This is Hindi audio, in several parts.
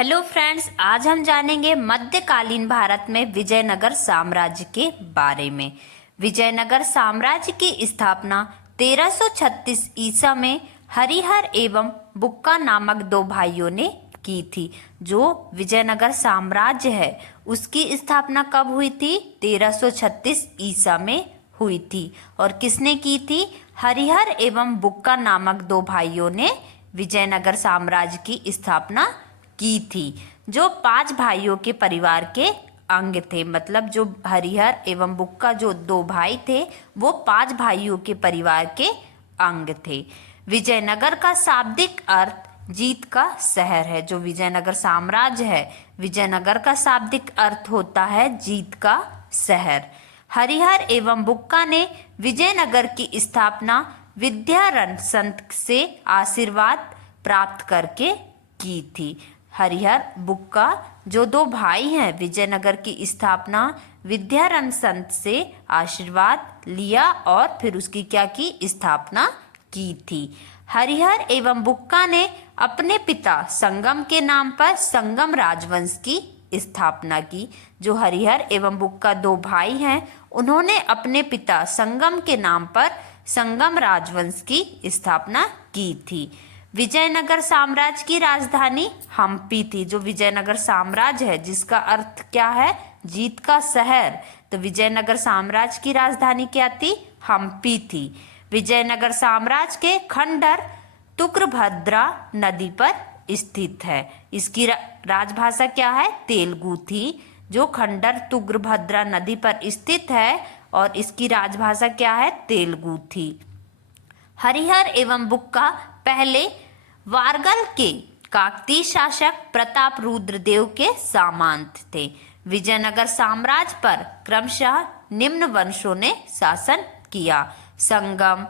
हेलो फ्रेंड्स, आज हम जानेंगे मध्यकालीन भारत में विजयनगर साम्राज्य के बारे में। विजयनगर साम्राज्य की स्थापना 1336 ईसा में हरिहर एवं बुक्का नामक दो भाइयों ने की थी। जो विजयनगर साम्राज्य है उसकी स्थापना कब हुई थी? 1336 ईसा में हुई थी। और किसने की थी? हरिहर एवं बुक्का नामक दो भाइयों ने विजयनगर साम्राज्य की स्थापना की थी, जो 5 भाइयों के परिवार के अंग थे। मतलब जो हरिहर एवं बुक्का जो दो भाई थे वो 5 भाइयों के परिवार के अंग थे। विजयनगर का शाब्दिक अर्थ जीत का शहर है। जो विजयनगर साम्राज्य है, विजयनगर का शाब्दिक अर्थ होता है जीत का शहर। हरिहर एवं बुक्का ने विजयनगर की स्थापना विद्यारण्य संत से आशीर्वाद प्राप्त करके की थी। हरिहर बुक्का जो दो भाई हैं, विजयनगर की स्थापना विद्यारण्य संत से आशीर्वाद लिया और फिर उसकी क्या की? स्थापना की थी। हरिहर एवं बुक्का ने अपने पिता संगम के नाम पर संगम राजवंश की स्थापना की। जो हरिहर एवं बुक्का दो भाई हैं, उन्होंने अपने पिता संगम के नाम पर संगम राजवंश की स्थापना की थी। विजयनगर साम्राज्य की राजधानी हम्पी थी। जो विजयनगर साम्राज्य है जिसका अर्थ क्या है? जीत का शहर। तो विजयनगर साम्राज्य की राजधानी क्या थी? हम्पी थी। विजयनगर साम्राज्य के खंडर तुंगभद्रा नदी पर स्थित है। इसकी राजभाषा क्या है? तेलुगु थी। जो खंडर तुंगभद्रा नदी पर स्थित है और इसकी राजभाषा क्या है? तेलुगु थी। हरिहर एवं बुक्का पहले वारगल के काकतीय शासक प्रताप रुद्र देव के सामंत थे। विजयनगर साम्राज्य पर क्रमशः निम्न वंशों ने शासन किया: संगम,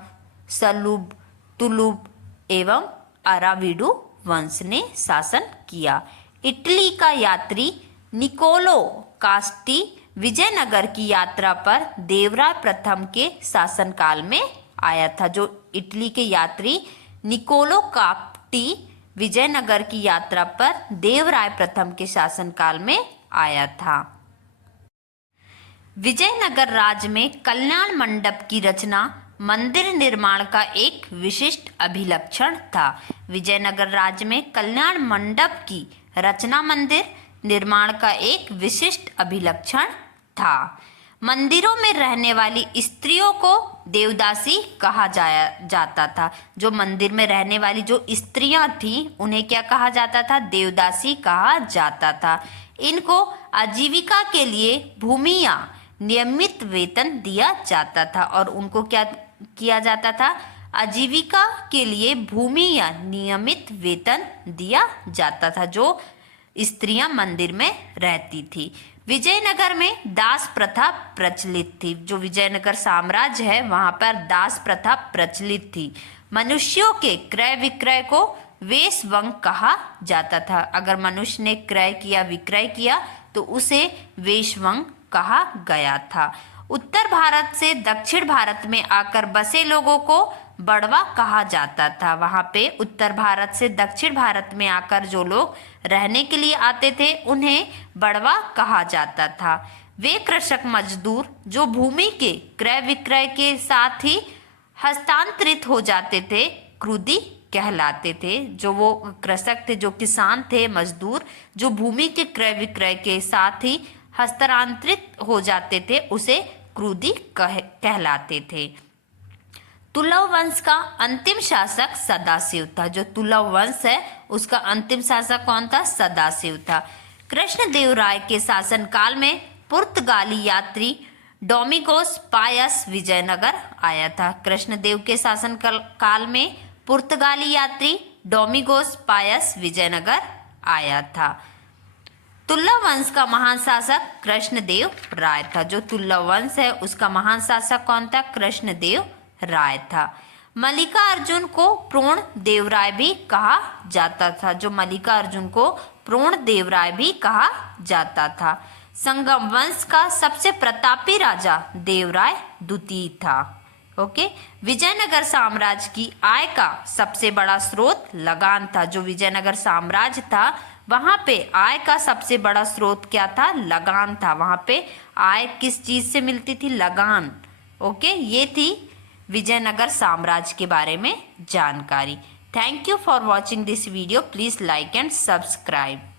सलुब, तुलुब एवं अराविडु वंश ने शासन किया। इटली का यात्री निकोलो कास्टी विजयनगर की यात्रा पर देवराय प्रथम के शासनकाल में आया था। जो इटली के यात्री निकोलो काप्टी विजयनगर की यात्रा पर देवराय प्रथम के शासनकाल में आया था। विजयनगर राज्य में कल्याण मंडप की रचना मंदिर निर्माण का एक विशिष्ट अभिलक्षण था। विजयनगर राज्य में कल्याण मंडप की रचना मंदिर निर्माण का एक विशिष्ट अभिलक्षण था। मंदिरों में रहने वाली स्त्रियों को देवदासी कहा जाता था। जो मंदिर में रहने वाली जो स्त्रियां थीं उन्हें क्या कहा जाता था? देवदासी कहा जाता था। इनको आजीविका के लिए भूमि या नियमित वेतन दिया जाता था। और उनको क्या किया जाता था? आजीविका के लिए भूमि या नियमित वेतन दिया जाता था जो स्त्रियां मंदिर में रहती थी। विजयनगर में दास प्रथा प्रचलित थी। जो विजयनगर साम्राज्य है वहां पर दास प्रथा प्रचलित थी। मनुष्यों के क्रय विक्रय को वेश्वंग कहा जाता था। अगर मनुष्य ने क्रय किया, विक्रय किया तो उसे वेश्वंग कहा गया था। उत्तर भारत से दक्षिण भारत में आकर बसे लोगों को बड़वा कहा जाता था। वहां पे उत्तर भारत से दक्षिण भारत में आकर जो लोग रहने के लिए आते थे उन्हें बड़वा कहा जाता था। वे कृषक मजदूर जो भूमि के क्रय विक्रय के साथ ही हस्तांतरित हो जाते थे क्रुदी कहलाते थे। जो वो कृषक थे, जो किसान थे, मजदूर जो भूमि के क्रय विक्रय के साथ ही हस्तांतरित हो जाते थे उसे क्रुदी कहलाते थे। तुलव वंश का अंतिम शासक सदाशिव था। जो तुलव वंश है उसका अंतिम शासक कौन था? सदाशिव था। कृष्णदेवराय के शासनकाल में पुर्तगाली यात्री डोमिगोस पायस विजयनगर आया था। कृष्णदेव के शासन काल में पुर्तगाली यात्री डोमिगोस पायस विजयनगर आया था। तुल्लव वंश का महान शासक कृष्णदेव राय था। जो तुल्लव वंश है उसका महान शासक कौन था? कृष्णदेव राय था। मल्लिकार्जुन को प्रोण देवराय भी कहा जाता था। जो मल्लिकार्जुन को प्रोण देवराय भी कहा जाता था। संगम वंश का सबसे प्रतापी राजा देवराय द्वितीय था। ओके, विजयनगर साम्राज्य की आय का सबसे बड़ा स्रोत लगान था। जो विजयनगर साम्राज्य था वहां पे आय का सबसे बड़ा स्रोत क्या था? लगान था। वहां पे आय किस चीज से मिलती थी? लगान। ओके, ये थी विजयनगर साम्राज्य के बारे में जानकारी। Thank you for watching this video. Please like and subscribe.